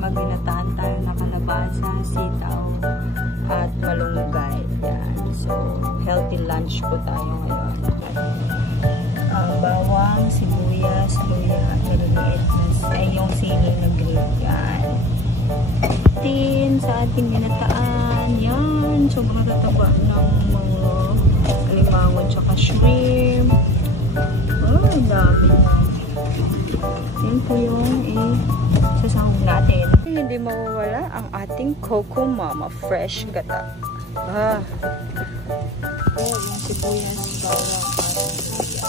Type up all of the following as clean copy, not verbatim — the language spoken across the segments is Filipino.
Magginataan tayo na kalabasa, sitaw, at malunggay. Yan. So, healthy lunch po tayo ngayon. Bawang, sibuyas, luya, maliliit ay yung sili na green. Yan. Sa ating ginataan. Yan. Sobrang tataba ng mga alimango tsaka shrimp. Oh, ang dami. Yan po yung sasahog natin. Hindi mawawala ang ating Coco Mama Fresh Gata. Yung sibuyas, bawang, at luya.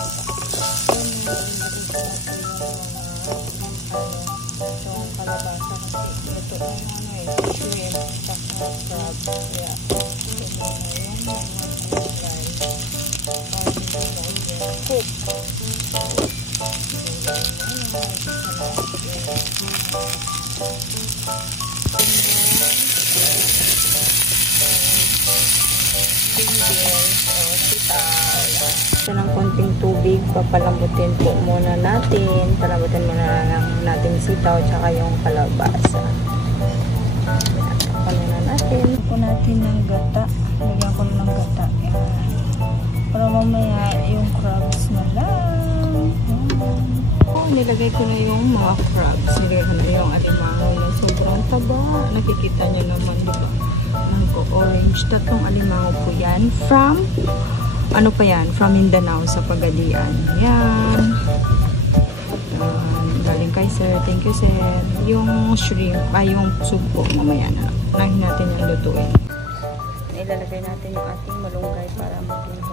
Itong kalabasa kasi ito ang shrimp tsaka crab. Yeah. Ito yung mga kulay. Cook. Ito ng konting tubig, papalambutin po muna natin. Palambutin muna lang natin sitaw tsaka yung kalabasa. Ano na natin? Ito natin ng gata. Lagyan ko ng gata. Yan. Para mamaya yung crabs na lang. Nilagay ko na yung mga crabs. Nilagay ko na yung alimango na sobrang taba. Nakikita nyo naman, di ba? Orange. Tatlong alimango po yan. From, ano pa yan? From Mindanao sa Pagadian. Yan. Galing kay sir. Thank you, sir. Yung shrimp, yung sugpo, mamaya na. Unahin natin yung lutuin. Ilalagay natin yung ating malunggay para maging